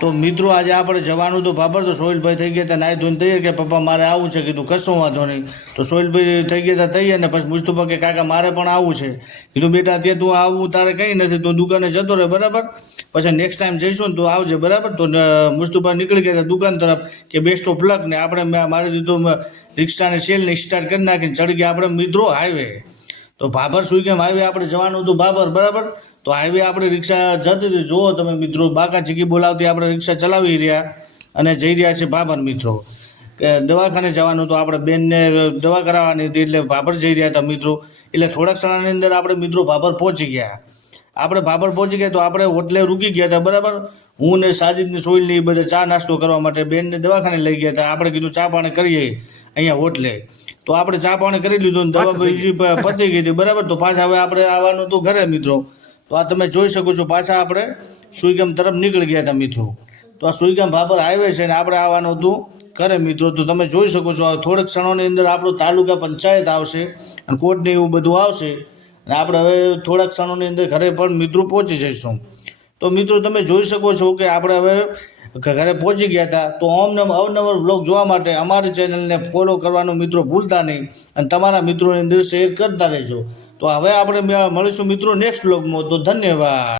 તો મિત્રો આજે આપણે જવાનું તો બાબર, તો સોહિલભાઈ થઈ ગયા હતા નાઈ ધોઈને તૈયાર કે પપ્પા મારે આવું છે. કીધું કશો વાંધો નહીં. તો સોહિલભાઈ થઈ ગયા હતા તૈયાર ને પછી મુસ્તુફા કે કાકા મારે પણ આવું છે. કીધું બેટા તે તું આવું તારે કંઈ નથી, તું દુકાને જતો રહે બરાબર, પછી નેક્સ્ટ ટાઈમ જઈશું ને તું આવજે બરાબર. તો મુસ્તુફા નીકળી ગયા હતા દુકાન તરફ કે બેસ્ટ ઓફ લક ને આપણે મારી દીધું રિક્ષાને સેલને સ્ટાર્ટ કરી નાખીને ચડી ગયા આપણે મિત્રો હાઈવે. તો ભાભર સુઈગામ હાઈવે આપણે જવાનું હતું ભાભર બરાબર. તો હાઈવે આપણે રિક્ષા જતી હતી, જુઓ તમે મિત્રો, બાકા ચીકી બોલાવતી આપણે રિક્ષા ચલાવી રહ્યા અને જઈ રહ્યા છે ભાભર મિત્રો. દવાખાને જવાનું તો આપણે બેનને દવા કરાવવાની હતી એટલે ભાભર જઈ રહ્યા હતા મિત્રો. એટલે થોડાક સમયની અંદર આપણે મિત્રો ભાભર પહોંચી ગયા. આપણે ભાભર પહોંચી ગયા તો આપણે હોટલે રૂકી ગયા હતા બરાબર. હું ને સાજિદની સોહિલની બધા ચા નાસ્તો કરવા માટે બેનને દવાખાને લઈ ગયા હતા. આપણે કીધું ચા પાણી કરીએ અહીંયા હોટલે. તો આપણે ચા પાણી કરી લીધું ને દવા બીજી પતી ગઈ હતી બરાબર. તો પાછા હવે આપણે આવવાનું હતું ઘરે મિત્રો. તો આ તમે જોઈ શકો છો પાછા આપણે સુઈગામ તરફ નીકળી ગયા હતા મિત્રો. તો આ સુઈગામ ભાભર હાઈવે છે ને આપણે આવવાનું હતું ઘરે મિત્રો. તો તમે જોઈ શકો છો થોડીક ક્ષણોની અંદર આપણું તાલુકા પંચાયત આવશે અને કોર્ટને એવું બધું આવશે અને આપણે હવે થોડાક ક્ષણોની અંદર ઘરે પણ મિત્રો પહોંચી જઈશું. તો મિત્રો તમે જોઈ શકો છો કે આપણે હવે ઘરે પહોંચી ગયા હતા. તો અવનવર બ્લોગ જોવા માટે અમારી ચેનલને ફોલો કરવાનું મિત્રો ભૂલતા નહીં અને તમારા મિત્રોની અંદર શેર કરતા રહેજો. તો હવે આપણે મળીશું મિત્રો નેક્સ્ટ બ્લોગમાં. તો ધન્યવાદ.